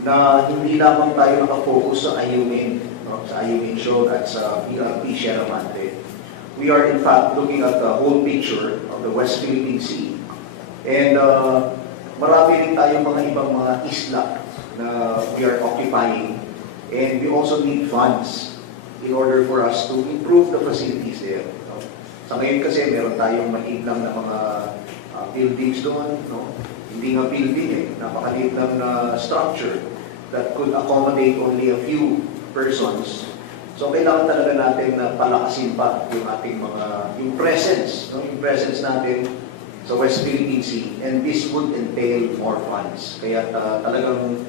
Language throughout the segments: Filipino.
na hindi lamang tayo nakafocus sa Ayungin, no? Sa Ayungin Shoal at sa PRP Sierra Madre. We are in fact looking at the whole picture of the West Philippine Sea. And marami rin tayong mga ibang mga isla na we are occupying. And we also need funds in order for us to improve the facilities there. No? Sa ngayon kasi meron tayong maliit-lang na mga buildings doon. No? Hindi nga building eh, napakaliit lang na structure that could accommodate only a few persons. So kailangan talaga natin na palakasin pa yung ating mga, yung presence, no? Yung presence natin sa West Philippine Sea, and this would entail more funds. Kaya talagang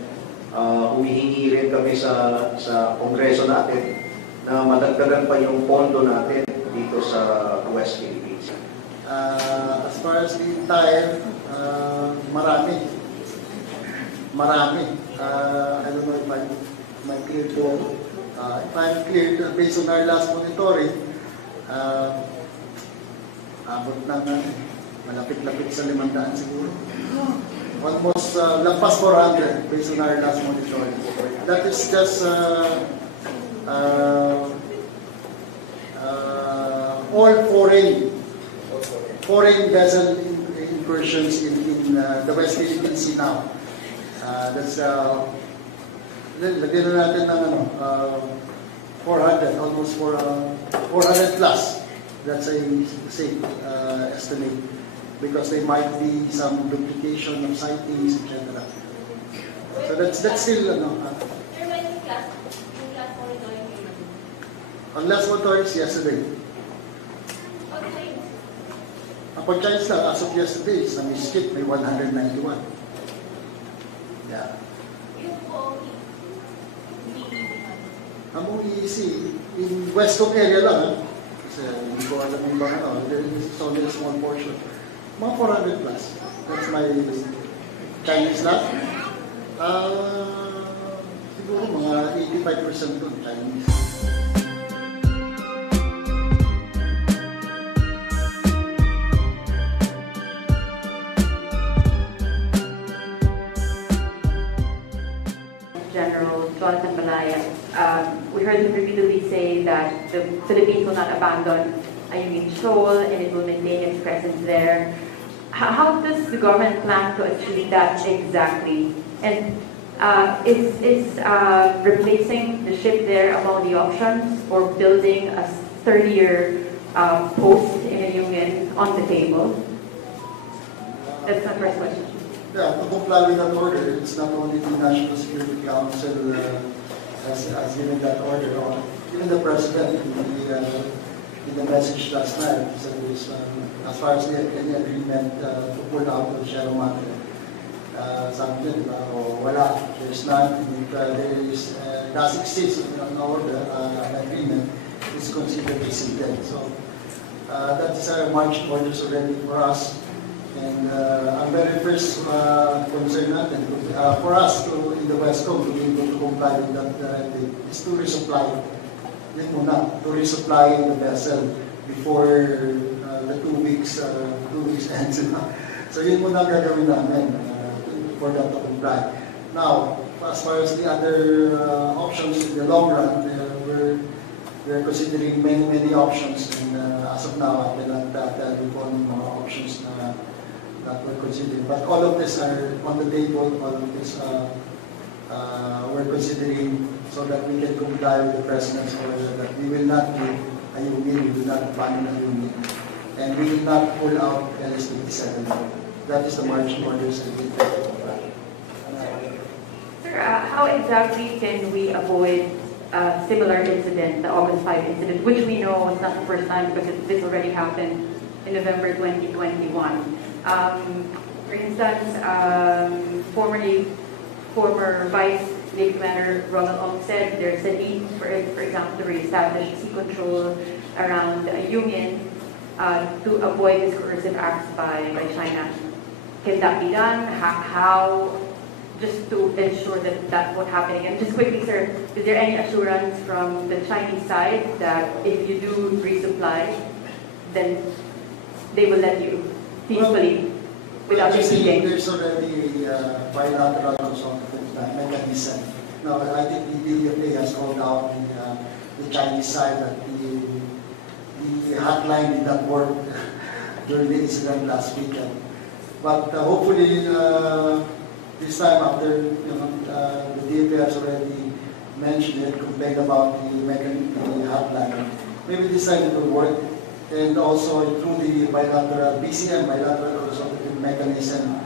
humihingi rin kami sa Kongreso natin na madagdagan pa yung pondo natin dito sa West Philippine Sea. As far as the entire, marami. I don't know if I'm clear to. If I'm clear, based on our last monitoring, abot ng malapit-lapit sa 500 siguro. Almost lampas 400 based on our last monitoring. That is just all foreign vessel incursions in the West Philippine Sea now. That's lagyan na natin ng 400, almost 400 plus. That's a safe estimate, because there might be some duplication of sightings, etc. So that's still ang last monitoring is yesterday. Ang pag-charge lang as of yesterday is may skip, may 191. Yeah. Among EEC, in Westcom area lang, kasi hindi ko alam yung bang there is only a small portion. Mga 400 plus. That's my Chinese lot. Siguro mga 85% doon, Chinese. We heard him repeatedly say that the Philippines will not abandon Ayungin Shoal and it will maintain its presence there. How does the government plan to achieve that exactly? And is replacing the ship there among the options, or building a sturdier post in Ayungin on the table? That's my first question. Yeah, to comply with that order, it's not only the National Security Council has given that order, or even the President in the message last night said this, as far as any agreement to pull out of Sierra Madre. Sabi niya, wala, there's none. If there is, does exist an order, an agreement, is considered rescinded. So that is our marching orders already for us. And ang very first concern natin, for us in the Westcom to be able to comply with that directive is to resupply. Yun muna, to resupply the vessel before the 2 weeks ends. So yun muna ang gagawin namin for that to comply. Now, as far as the other options in the long run, we're considering many options, and as of now, I cannot tell you kung mga options that we're considering. But all of this are on the table, all of this we're considering, so that we can comply with the President's order that we will not give Ayungin, we will not abandon Ayungin, and we will not pull out LS-27. That is the marching orders that we take to comply. Sir, how exactly can we avoid a similar incident, the August 5 incident, which we know is not the first time because this already happened in November 2021? For instance, former Vice Navy Commander Ronald Ong said there's a need, for example, to reestablish sea control around Ayungin to avoid these coercive acts by China. Can that be done? How, just to ensure that that won't happen again? Just quickly, sir, is there any assurance from the Chinese side that if you do resupply, then they will let you peacefully without Well, anything? there's already a bilateral consultative mechanism mechanism. Now, I think the WPS has called out the Chinese side that the hotline did not work during the incident last weekend. But hopefully, this time after the WPS already mentioned it, complained about the hotline, maybe this time it will work. And also through the bilateral BCM, bilateral consultative mechanism,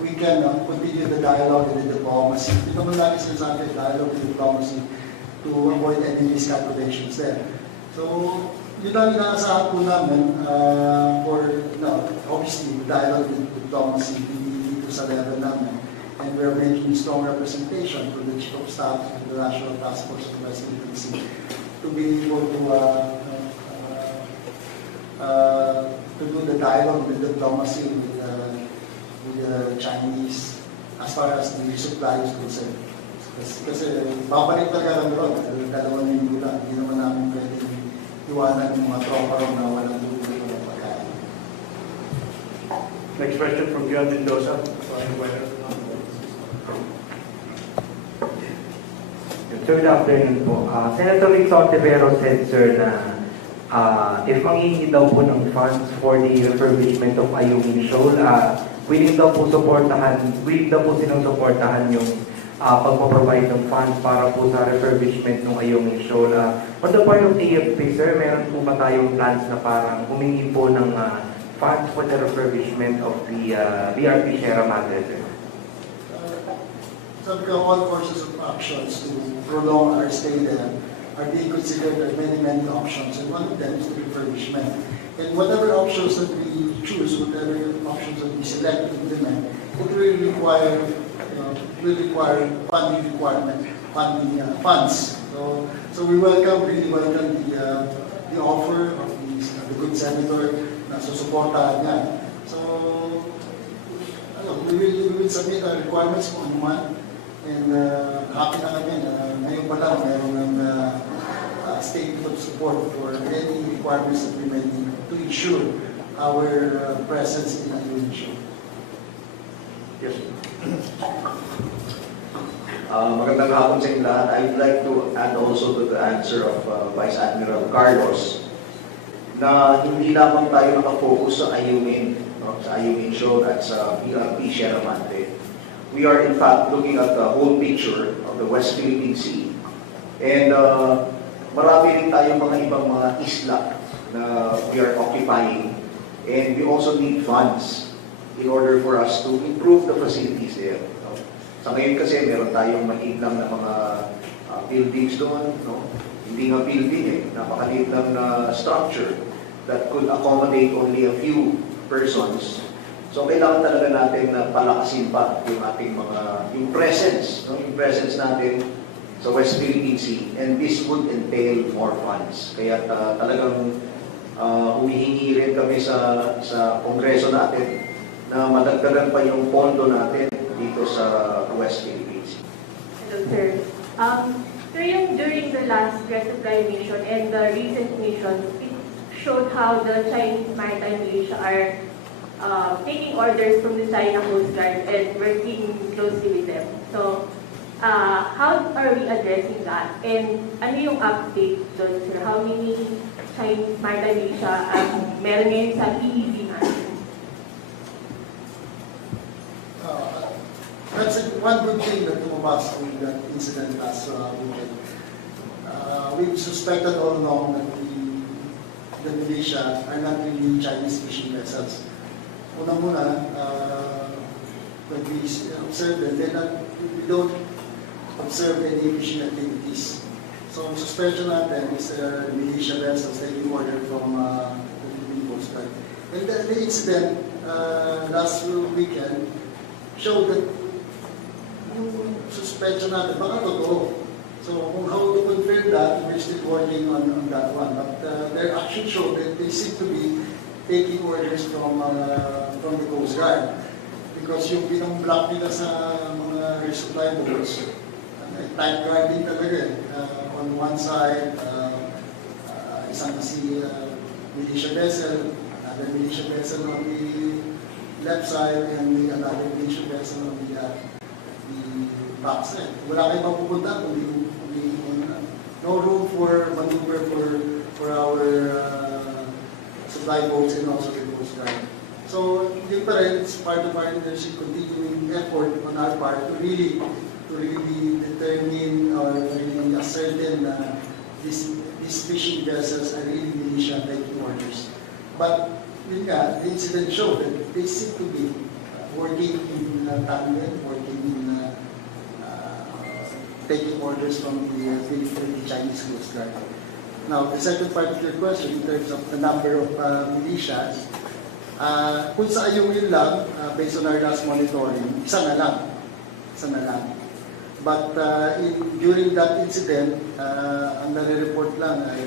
we can continue the dialogue and the diplomacy. Ito naman lagi sinasabi, dialogue and diplomacy to avoid any miscalculations there. So, yun ang inaasahan po namin for, obviously, dialogue and diplomacy dito sa level namin. And we're making strong representation to the Chief of Staff and the National Task Force of the West Philippine Sea to be able to do the dialogue with diplomacy with the Chinese as far as the supply is concerned. Kasi babalik talaga lang ron, dalawang linggo lang, hindi naman namin pwedeng iwanan yung mga tropa ron na walang lulo ng pagkain. Next question from Gian Mendoza. Good afternoon po. Senator Rico Tevero said, sir, na if manghihingi daw po ng funds for the refurbishment of Ayungin Shoal, willing daw po silang supportahan yung pagpaprovide ng funds para po sa refurbishment ng Ayungin Shoal. On the part of AFP, sir, meron po ba tayong plans na parang humingi po ng funds for the refurbishment of the BRP Sierra Madre, sir? So all courses of actions to prolong our stay there are being considered. There are many options, and one of them is the refurbishment. And whatever options that we choose, whatever options that we select to implement, it will require funds. So we really welcome the offer of the good senator na susuportahan niya. So we will submit our requirements kung ano man. And happy na kami na ngayon pa lang mayroon ng statement of support for any requirements that we may need to ensure our presence in Indonesia. Yes. Magandang hapon sa inyo lahat. I'd like to add also to the answer of Vice Admiral Carlos na hindi lamang tayo nakafocus sa Ayungin, sa Ayungin Shoal at sa BRP Sierra Madre. We are in fact looking at the whole picture of the West Philippine Sea. And marami rin tayong mga ibang mga isla na we are occupying. And we also need funds in order for us to improve the facilities there. Sa ngayon kasi meron tayong maliit lang na mga buildings doon. Hindi nga building napakaliit lang na structure that could accommodate only a few persons. So kailangan talaga natin na palakasin pa yung ating yung presence natin sa West Philippine Sea, and this would entail more funds. Kaya talagang humihingi rin kami sa Kongreso natin na madagdagan pa yung pondo natin dito sa West Philippine Sea. Hello, sir. Sir, yung during the last resupply mission and the recent missions, it showed how the Chinese maritime militia are taking orders from the China Coast Guard and working closely with them. So, how are we addressing that? And ano yung update doon, sir? How many Chinese maritime militia meron ngayon sa EEZ natin? That's one good thing that lumabas with that incident last weekend. We've suspected all along that the militia are not really Chinese fishing vessels. Una-muna, when we observe them, we don't observe any fishing activities. So, ang suspicion natin is militia vessels taking order from the Philippine Coast Guard. And the incident last weekend showed that yung suspicion natin, baka totoo. So, kung how to confirm that, we're still working on that one. But their action showed that they seem to be taking orders from the Coast Guard. Because yung binong-block nila sa mga resupply boats, tight guarding talaga on one side, isang kasi militia vessel, another militia vessel on the left side, and another militia vessel on the box na. Wala kayong mapupunta kung no room for maneuver for our supply boats and also the Coast Guard. So, yun pa rin, it's part of our leadership continuing effort on our part to really determine or really ascertain these fishing vessels are really militia taking orders. But yun nga, the incident showed that they seem to be working in tandem, working in taking orders from the Chinese Coast Guard. Now, the second part of your question, in terms of the number of militias, kung sa Ayungin lang, based on our last monitoring, isa na lang. But during that incident, ang nare-report lang, I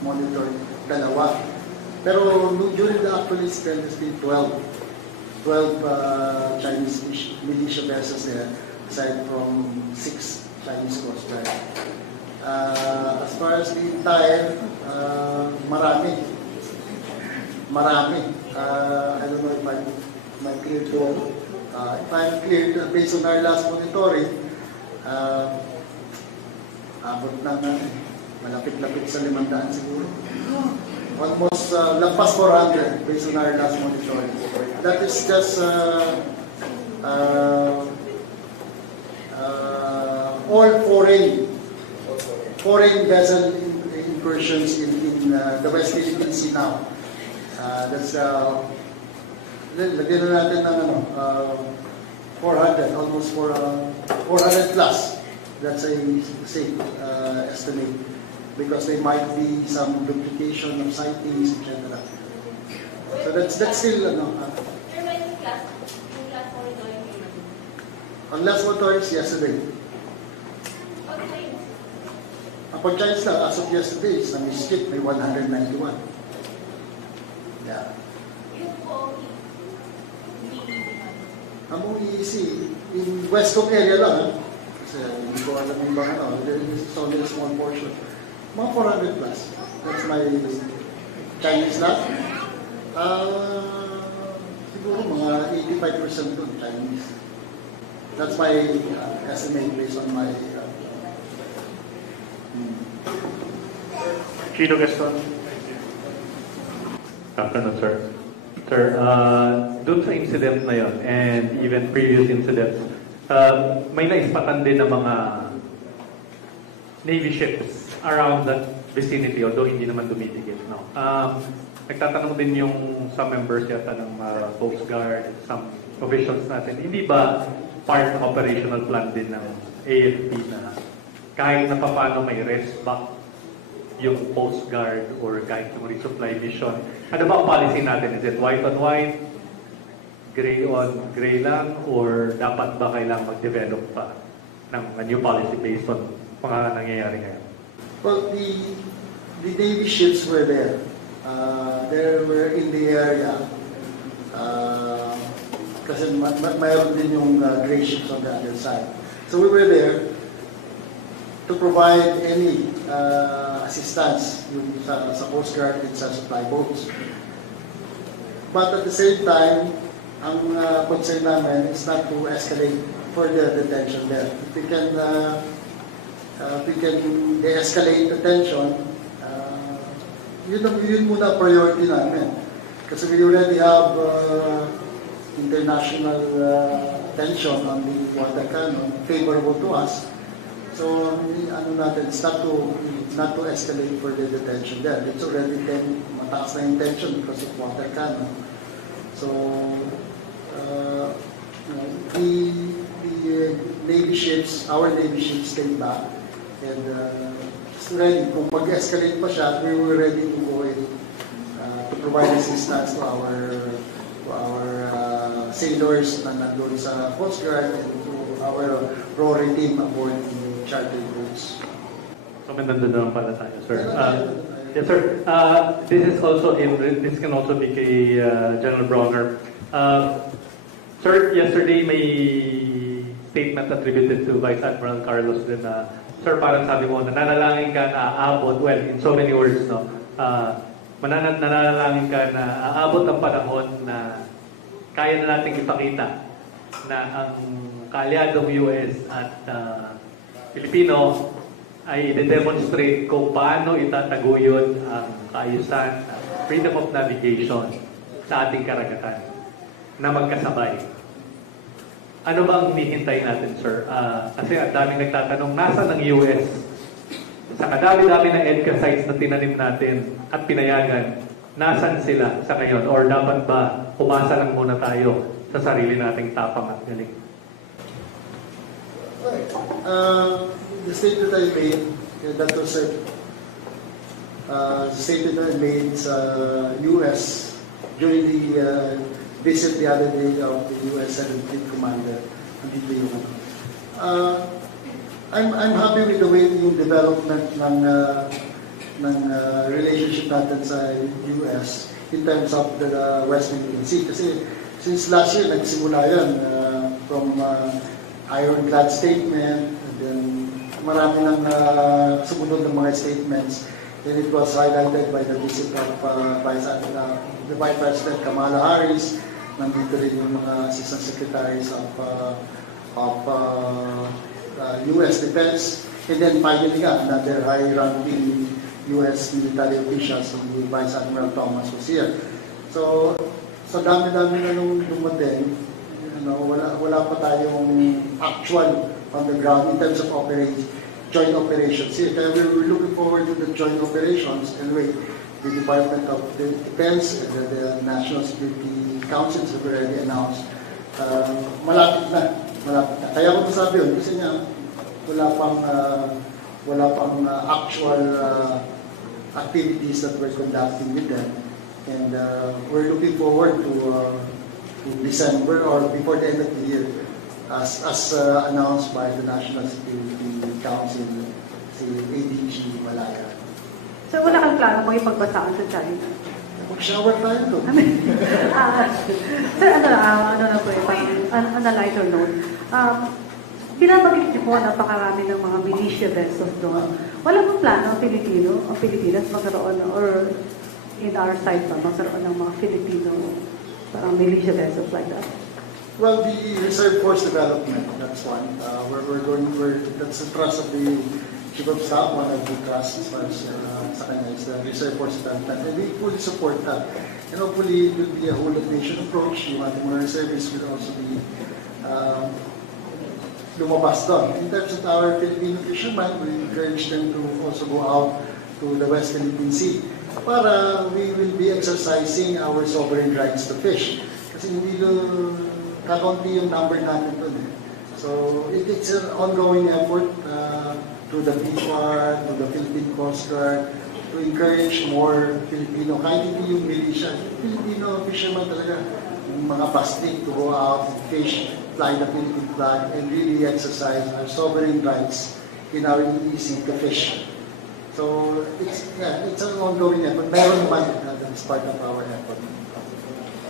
monitored 2. Pero during the actual incident, there's been 12 Chinese militia vessels there, aside from 6 Chinese Coast Guard. As far as the entire, marami. I don't know if I'm clear to all. If I'm clear, based on our last monitoring, abot ng malapit-lapit sa 500 siguro. Almost lampas 400 based on our last monitoring. That is just all foreign vessel incursions in the West Philippine Sea now. That's lagyan na natin ng 400, almost 400 plus. That's a safe estimate, because there might be some duplication of sightings, etc. So that's still ang last monitoring is yesterday. Upon Chinese lang, as of yesterday, sa skip may 191. Yeah. Among EEC, in Westcom area lang, kasi hindi ko alam yung bang there is only a small portion. Mga 400 plus. That's my Chinese lot. Siguro mga 85% doon Chinese. That's my estimate based on my Chino Gaston. Afternoon, sir. Sir, dun sa incident na yon and even previous incidents, may naispatan din ng mga Navy ships around that vicinity, although hindi naman dumitigil. No? Nagtatanong din yung some members yata ng Coast Guard, some officials natin, hindi ba part ng operational plan din ng AFP na kahit na paano may rest back yung Coast Guard or kahit yung resupply mission? Ano ba ang policy natin? Is it white on white, gray on gray lang, or dapat ba kailangang mag-develop pa ng new policy based on mga nangyayari ngayon? Well, the Navy ships were there. They were in the area. Kasi mayroon din yung gray ships on the other side. So we were there to provide any assistance sa Coast Guard at sa supply boats. But at the same time, ang concern namin is not to escalate further the tension there. If we can de-escalate the tension, yun muna priority namin. Kasi we already have international tension on the water cannon favorable to us. So, it's not to escalate further the tension there. It's already mataas na yung tension because of water cannon. So, the Navy ships, our Navy ships came back and ready. Kung pag-escalate pa siya, we were ready to go in to provide assistance to our sailors na nandun sa Coast Guard and to our RORI team aboard the chartered boats. So, may nandun naman pala tayo, sir. Yes, sir. This can also be kay General Bronner. Sir, yesterday may statement attributed to Vice Admiral Carlos din na, sir, parang sabi mo, nananalangin ka na aabot, well, in so many words, no? Nananalangin ka na aabot ang panahon na kaya na nating ipakita na ang kaalyadong US at Pilipino ay i-demonstrate kung paano itataguyod ang kaayusan at freedom of navigation sa ating karagatan na magkasabay. Ano bang hinihintay natin, sir? Kasi ang daming nagtatanong, nasa ng US? Sa kadami-dami na EDCA sites na tinanim natin at pinayagan, nasan sila sa ngayon? Or dapat ba umasa lang muna tayo sa sarili nating tapang at galing? The statement I made, that was a statement I made sa US during the visit the other day of the US 17th Commander. I'm happy with the way yung development ng relationship natin sa US in terms of the West Philippine Sea. Kasi since last year, nagsimula yan from ironclad statement, and then marami nang sumunod ng mga statements, and it was highlighted by the visit of the Vice President Kamala Harris. Nandito rin yung mga assistant secretaries of US Defense, and then finally another high-ranking US military officials, si Vice Admiral Thomas was here. So dami-dami na nung dumating, wala pa tayong actual on the ground in terms of joint operations here. Kaya we're looking forward to the joint operations, and the Department of Defense and the National Security Councils have already announced. Malapit na. Kaya ko masabi yun, kasi nga wala pang actual activities that we're conducting with them. And we're looking forward to December or before the end of the year, as announced by the National Security Council, si ADG Malaya. So wala kang plano makipagbasaan sa China? Mag-shower tayo to. Sir, ano na po on a lighter note, binabagit niyo po napakarami ng mga militia vessels doon. Wala pong plano ang Pilipinas magkaroon, or in our side pa, magkaroon ng mga Filipino parang militia vessels like that? Well, the Reserve Force Development, that's one. That's the trust of the Chief of Staff, one of the trusts as far as sa kanya is the Reserve Force Development. And we fully support that. And hopefully, it will be a whole-of-nation approach. Yung ating mga reservists will also be lumabas doon. In terms of our Filipino fishermen, we encourage them to also go out to the West Philippine Sea para we will be exercising our sovereign rights to fish. Kasi hindi kakaunti yung number natin doon. So, it's an ongoing effort through the BFAR, through the Philippine Coast Guard, to encourage more Filipino, kahit hindi yung militia, Filipino fishermen talaga, yung mga basting to go out and fish, fly the Philippine flag, and really exercise our sovereign rights in our EEZ to fish. So, it's an ongoing effort. Meron naman that's part of our effort.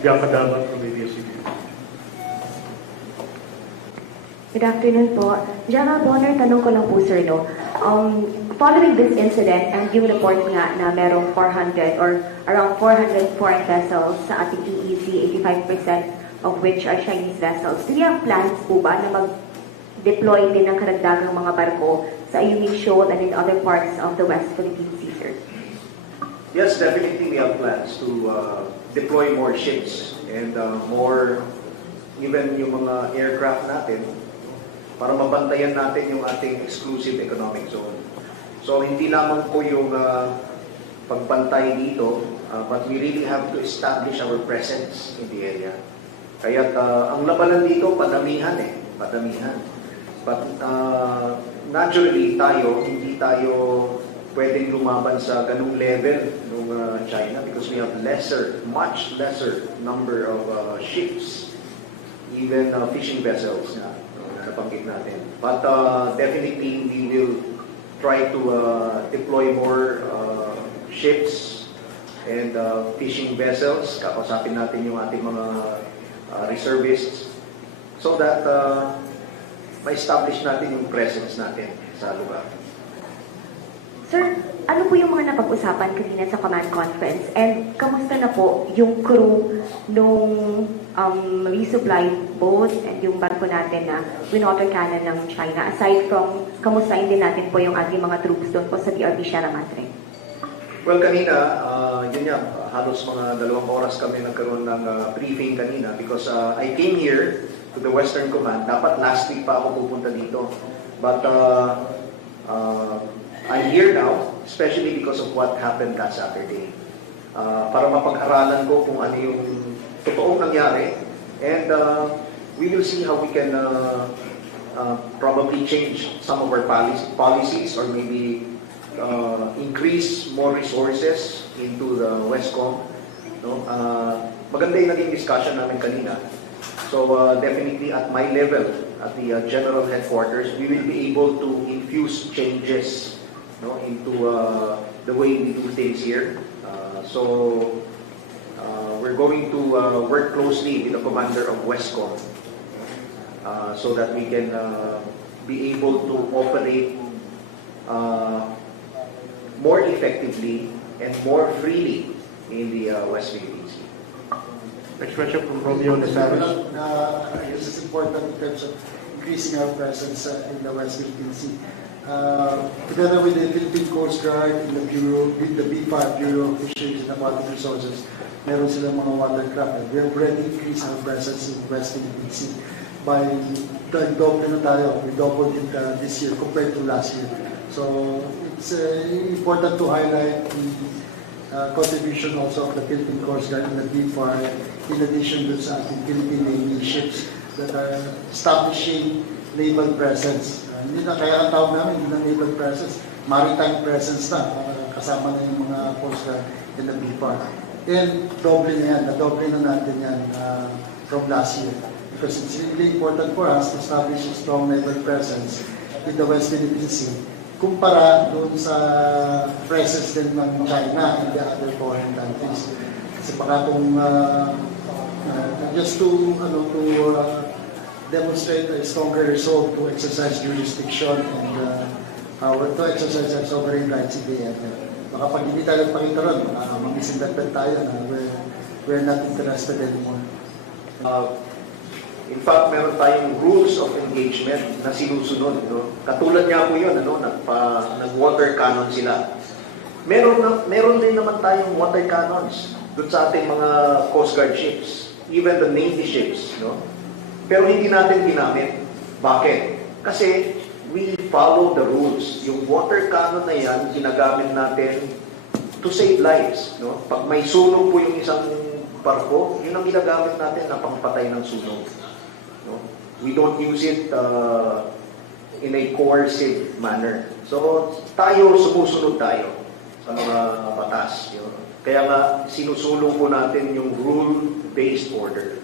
Ginagawa from AFP. Good afternoon po. General Bonner, tanong ko lang po sir, no? Following this incident, and yung report nga na merong 400 or around 400 foreign vessels sa ating EEZ, 85% of which are Chinese vessels, do you have plans po ba na mag-deploy din ng karagdagang mga barko sa Ayungin Shoal and in other parts of the West Philippine Sea, sir? Yes, definitely we have plans to deploy more ships and more, even yung mga aircraft natin, para mabantayan natin yung ating exclusive economic zone. So hindi lamang po yung pagbantay dito, but we really have to establish our presence in the area. Kaya ang labanan dito, padamihan. But naturally hindi tayo pwedeng lumaban sa ganung level ng China because we have much lesser number of ships, even fishing vessels na nabanggit natin. But definitely we will try to deploy more ships and fishing vessels. Kakausapin natin yung ating mga reservists so that ma-establish natin yung presence natin sa lugar. Sir, ano po yung mga napag-usapan kanina sa command conference? And kamusta na po yung crew nung resupply boat and yung barko natin na winotter cannon ng China? Aside from, kamustahin din natin po yung ating mga troops doon po sa BRP Sierra Madre? Well, kanina, yun yan, halos mga 2 oras kami nagkaroon ng briefing kanina because I came here to the Western Command. Dapat last week pa ako pupunta dito. But I'm here now, especially because of what happened last Saturday. Para mapag-aralan ko kung ano yung totoong nangyari. And we will see how we can probably change some of our policies or maybe increase more resources into the Westcom. No? Maganda yung naging discussion namin kanina. So definitely at my level, at the General Headquarters, we will be able to infuse changes, no, into the way we do things here. So we're going to work closely with the commander of Westcom so that we can be able to operate more effectively and more freely in the West Philippine Sea. Next question from Romeo Nazares. I guess it's important in terms of increasing our presence in the West Philippine Sea. Together with the Philippine Coast Guard, in the Bureau, with the B5 Bureau of Fisheries and Aquatic Resources, meron silang mga watercraft. We have already increased our presence in the West Philippine Sea by double na tayo. We doubled it this year compared to last year. So it's important to highlight the contribution also of the Philippine Coast Guard and the B5, in addition to sa ating Philippine Navy ships that are establishing naval presence. Hindi na kaya ang tawag namin, hindi na naval presence, maritime presence na, kasama na yung mga Coast Guard and the B5. And doble na yan, na-doble na natin yan from last year. Because it's really important for us to establish a strong naval presence in the West Philippine Sea kumpara doon sa presence din ng China and the other foreign countries. Kasi baka kung just to demonstrate a stronger resolve to exercise jurisdiction and to exercise our sovereign rights in the area. Baka pag hindi tayo pakita ron, mag-isindagdag tayo na we're not interested anymore. In fact, meron tayong rules of engagement na sinusunod. No? Katulad nga po yun, nag-water cannon sila. Meron din naman tayong water cannons doon sa ating mga Coast Guard ships, even the Navy ships. No? Pero hindi natin ginamit. Bakit? Kasi we follow the rules. Yung water cannon na yan, ginagamit natin to save lives. No? Pag may sunog po yung isang barko, yun ang ginagamit natin na pangpatay ng sunog. No? We don't use it in a coercive manner. So, sumusunod tayo sa mga batas. Yun. Kaya nga, sinusulong po natin yung rule-based order.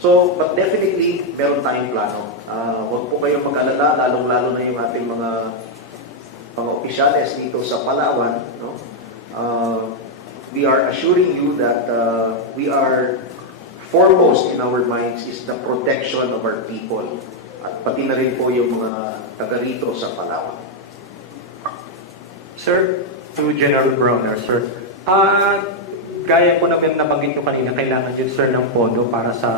So, but definitely, meron tayong plano. Huwag po kayong mag-alala, lalong-lalo na yung ating mga opisyales dito sa Palawan. No? We are assuring you that we are foremost in our minds is the protection of our people. At pati na rin po yung mga taga rito sa Palawan. Sir, to General Browner, sir. Gaya po namin nabanggit nyo kanina, kailangan yun, sir, ng pondo para sa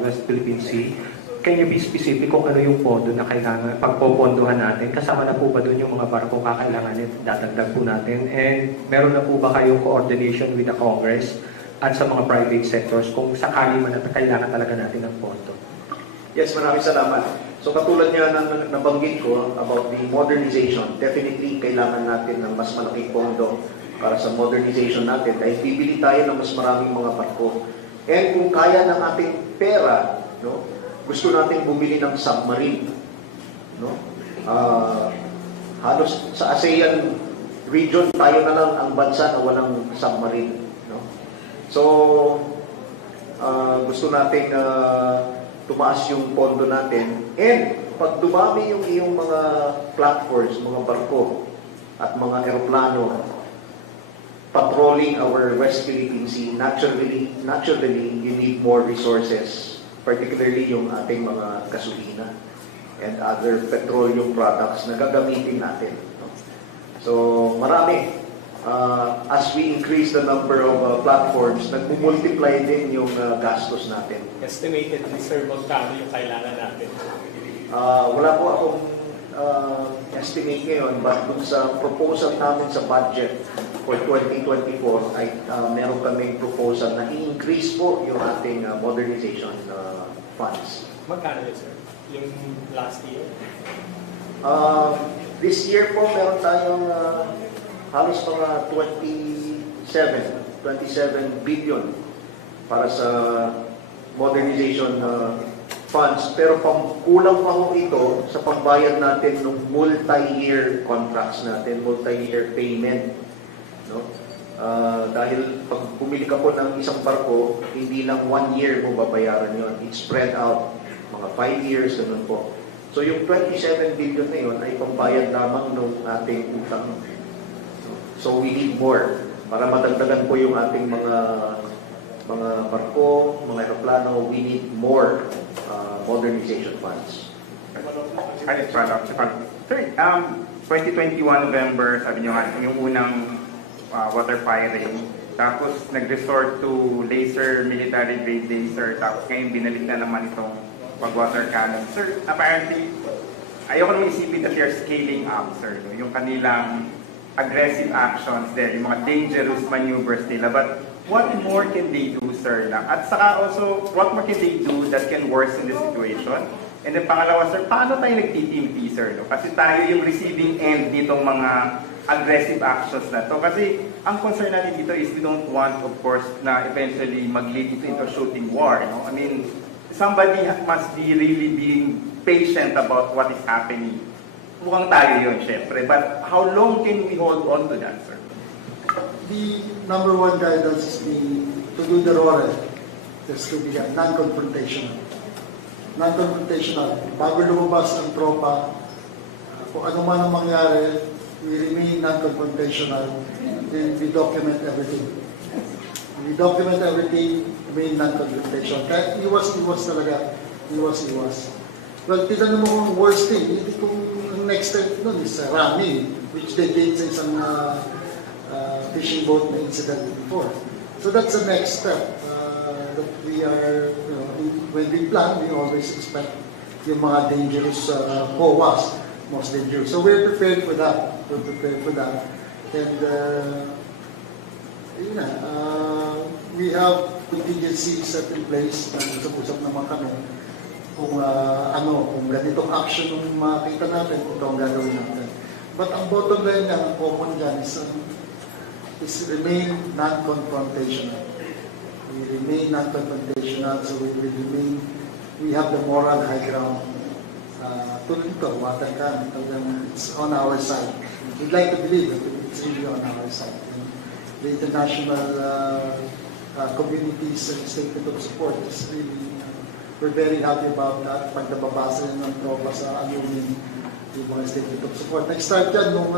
West Philippine Sea. Can you be specific kung ano yung pondo na kailangan pagpopondohan natin? Kasama na po ba doon yung mga barko kakailanganin, dadagdag po natin? And meron na po ba kayong coordination with the Congress at sa mga private sectors kung sakali man na kailangan talaga natin ng pondo? Yes, maraming salamat. So katulad niya ng nabanggit ko about the modernization, definitely kailangan natin ng mas malaking pondo para sa modernization natin dahil bibili tayo ng mas maraming mga barko. And kung kaya ng ating pera, no, gusto natin bumili ng submarine. No? Halos sa ASEAN region, tayo na lang ang bansa na walang submarine. No? So, gusto nating tumaas yung pondo natin. And pag dumami yung iyong mga platforms, mga barko at mga eroplano, patrolling our West Philippine Sea, naturally, you need more resources, particularly yung ating mga gasolina and other petroleum products na gagamitin natin. No? So, So marami. As we increase the number of platforms, nagmumultiply din yung gastos natin. Estimated reserve magkano yung kailangan natin? Wala po akong estimate ngayon, but dun sa proposal namin sa budget for 2024 ay meron kaming proposal na i-increase po yung ating modernization funds. Magkano yun, sir? Yung last year? This year po meron tayong halos mga 27 billion para sa modernization funds. Pero kulang pa ho ito sa pagbayad natin ng multi-year contracts natin, multi-year payment. No? Dahil pag bumili ka po ng isang barko, hindi lang 1 year mo babayaran yon. It's spread out, mga 5 years, ganun po. So yung 27 billion na yun ay pambayad lamang ng ating utang. So we need more para madagdagan po yung ating mga barko, mga aeroplano. We need more modernization funds. Sir, 2021 November, sabi niyo nga, yung unang water firing. Tapos nag-resort to military grade laser. Tapos ngayon binalik na naman itong water cannon. Sir, apparently, ayoko naman isipin that you're scaling up, sir. No? Yung kanilang aggressive actions there, yung mga dangerous maneuvers nila. But what more can they do, sir? At saka also, what more can they do that can worsen the situation? And then pangalawa, sir, paano tayo nagtitimpi, sir? No? Kasi tayo yung receiving end ditong mga aggressive actions na to. Kasi ang concern natin dito is we don't want, of course, na eventually mag-lead into a shooting war. No? I mean, somebody must be really being patient about what is happening. Mukhang tayo yun, syempre. But how long can we hold on to that, sir? The number one guidance is to do the RORE. There's to be non-confrontational. Non-confrontational. Bago lumabas ang tropa, kung ano man ang mangyari, we remain non-confrontational. Then we document everything. We document everything, remain non-confrontational. Kaya iwas talaga. Iwas. Well, tinan mo kung worst thing, hindi kung next step nun is ramming, which they did sa isang fishing boat na incident before. So that's the next step that we are, when we plan, we always expect yung mga dangerous POAs, most dangerous. So we're prepared for that. And we have contingency set in place. Nag-usap naman kami kung kung ganitong action yung makita natin, kung ito ang gagawin natin. But ang bottom line niya, ang common dyan is remain non-confrontational. We remain non-confrontational, so we have the moral high ground. Tuloy ito, water can, it's on our side. We'd like to believe that it's really on our side. And the international communities and statement of support is really, we're very happy about that. Pag nababasa rin ng tropa sa alumin, yung mga statement of support. Nag-start yan nung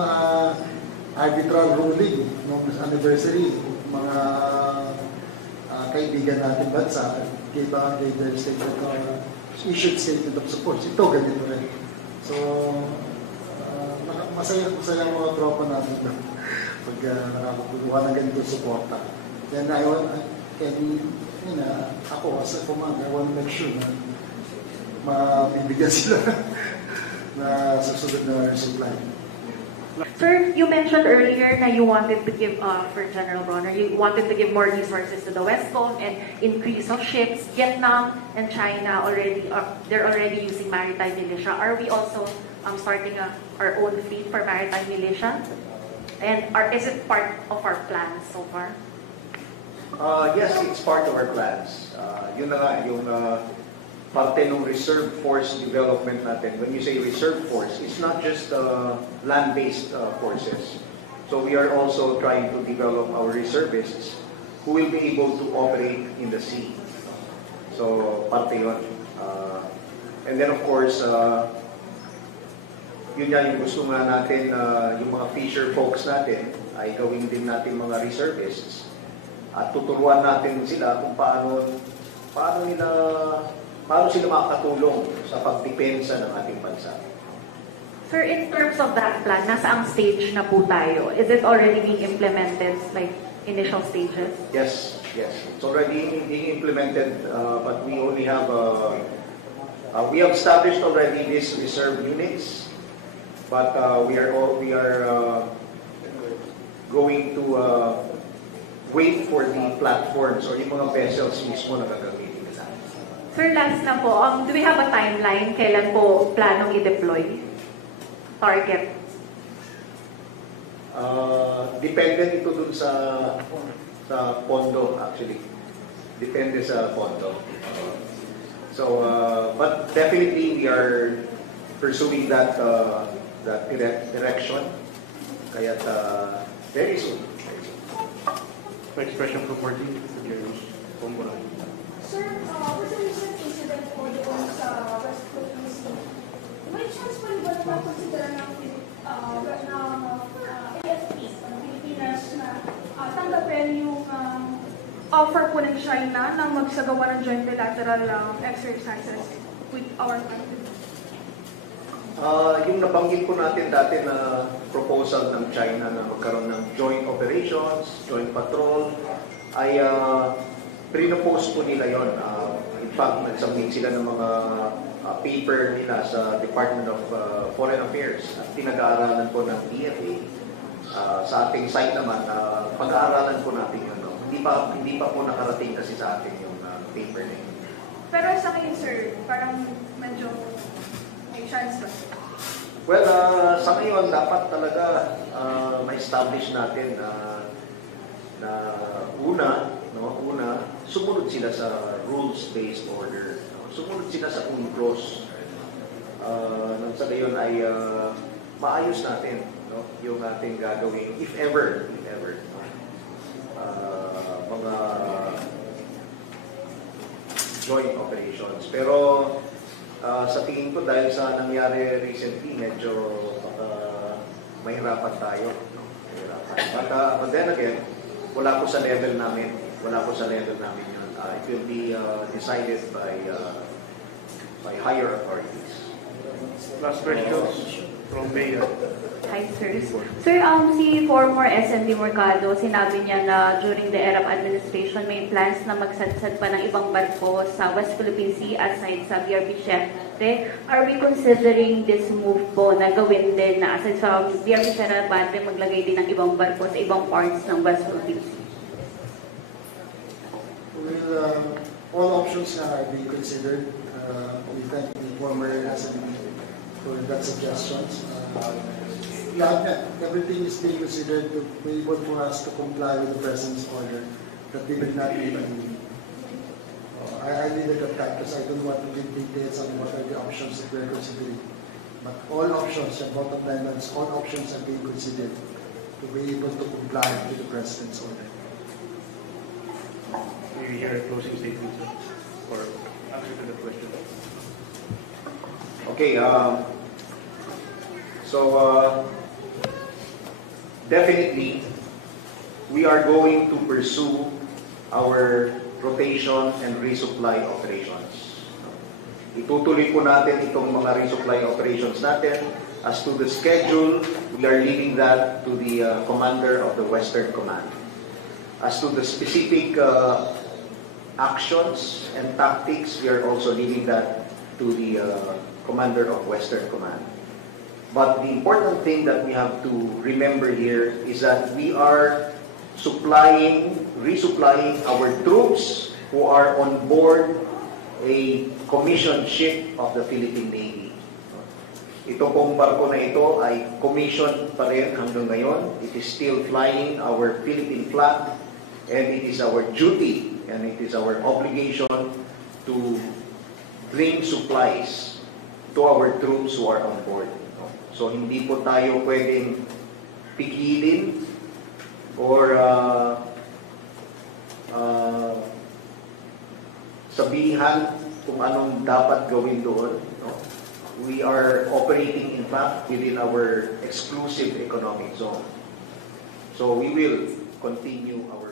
arbitral ruling, nung anniversary, mga kaibigan natin bansa, gave their statement issued statement of support. Ito, ganito rin. So, masaya ang mga tropa natin pag nakakakuha ng ganito suporta. Then ako as a command, I want to make sure na mabibigyan sila na susunod na supply. Sir, you mentioned earlier na you wanted to give, for General Bronner, you wanted to give more resources to the Westcom and increase of ships. Vietnam and China they're already using maritime militia. Are we also starting our own fleet for maritime militia? And is it part of our plans so far? Yes, it's part of our plans. Yun na nga, yung parte ng reserve force development natin. When you say reserve force, it's not just land-based forces. So we are also trying to develop our reservists who will be able to operate in the sea. So, parte yun. And then of course, yun yan yung gusto nga natin, yung mga fisher folks natin, ay gawin din natin mga reservists. At tuturuan natin sila kung paano sila makakatulong sa pagdepensa ng ating bansa. Sir, in terms of that plan, nasaang stage na po tayo? Is it already being implemented, like initial stages? Yes, yes. It's already being implemented, but we only have, we have established already these reserve units, but we are going to wait for the platforms or yung mga vessels mismo na gagamitin nila. Sir, last na po, do we have a timeline kailan po planong i-deploy? Target? Depende ito dun sa pondo, actually. Depende sa pondo. But definitely we are pursuing that direction. Kaya very soon. Next question from Martin. Sir, for the recent incident po doon sa West Philippine Sea, may chance pa rin ba na consider ng AFP, ng Pilipinas, na tanggapin yung offer po ng China na magsagawa ng joint bilateral exercises with our country? Yung nabanggit po natin dati na proposal ng China na magkaroon ng joint operations, joint patrol, ay pre-propose po nila yon. In fact, nagsubmit sila ng mga paper nila sa Department of Foreign Affairs at pinag-aaralan po ng DFA. Sa ating site naman, pag-aaralan po natin yun. No? Hindi pa po nakarating kasi sa atin yung paper na yun. Pero sa kayo, sir, parang medyo may chance ba? Well, sa ngayon, dapat talaga ma-establish natin na una, sumunod sila sa rules-based order. Sumunod sila sa UNCLOS. Nang sa gayon ay maayos natin yung ating gagawin, if ever, mga joint operations. Pero sa tingin ko, dahil sa nangyari recently, medyo mahirapan tayo. But then again, wala po sa level namin. Yun. It will be decided by higher authorities. Last question from Mayor. Hi, sir. Sir, si former SMD Mercado, sinabi niya na during the era of administration, may plans na magsadsad pa ng ibang barko sa West Philippine Sea aside sa BRP Siyempre. Are we considering this move po na gawin din na aside sa BRP Siyempre, maglagay din ng ibang barko sa ibang parts ng West Philippine Sea? Well, all options are being considered. We thank the former SMD for that suggestions. Everything is being considered to be able for us to comply with the President's order that we will not be in. I leave it at that because I don't want to give details on what are the options that we are considering. But all options, and bottom line, all options are being considered to be able to comply with the President's order. We hear a closing statement, sir, or answer to the question. Okay, definitely, we are going to pursue our rotation and resupply operations. Itutuloy po natin itong mga resupply operations natin. As to the schedule, we are leaving that to the commander of the Western Command. As to the specific actions and tactics, we are also leaving that to the commander of Western Command. But the important thing that we have to remember here is that we are resupplying our troops who are on board a commissioned ship of the Philippine Navy. Ito pong barko na ito ay commissioned pa rin hanggang ngayon. It is still flying our Philippine flag, and it is our duty and it is our obligation to bring supplies to our troops who are on board. So hindi po tayo pwedeng pigilin or sabihan kung anong dapat gawin doon. We are operating, in fact, within our exclusive economic zone. So we will continue our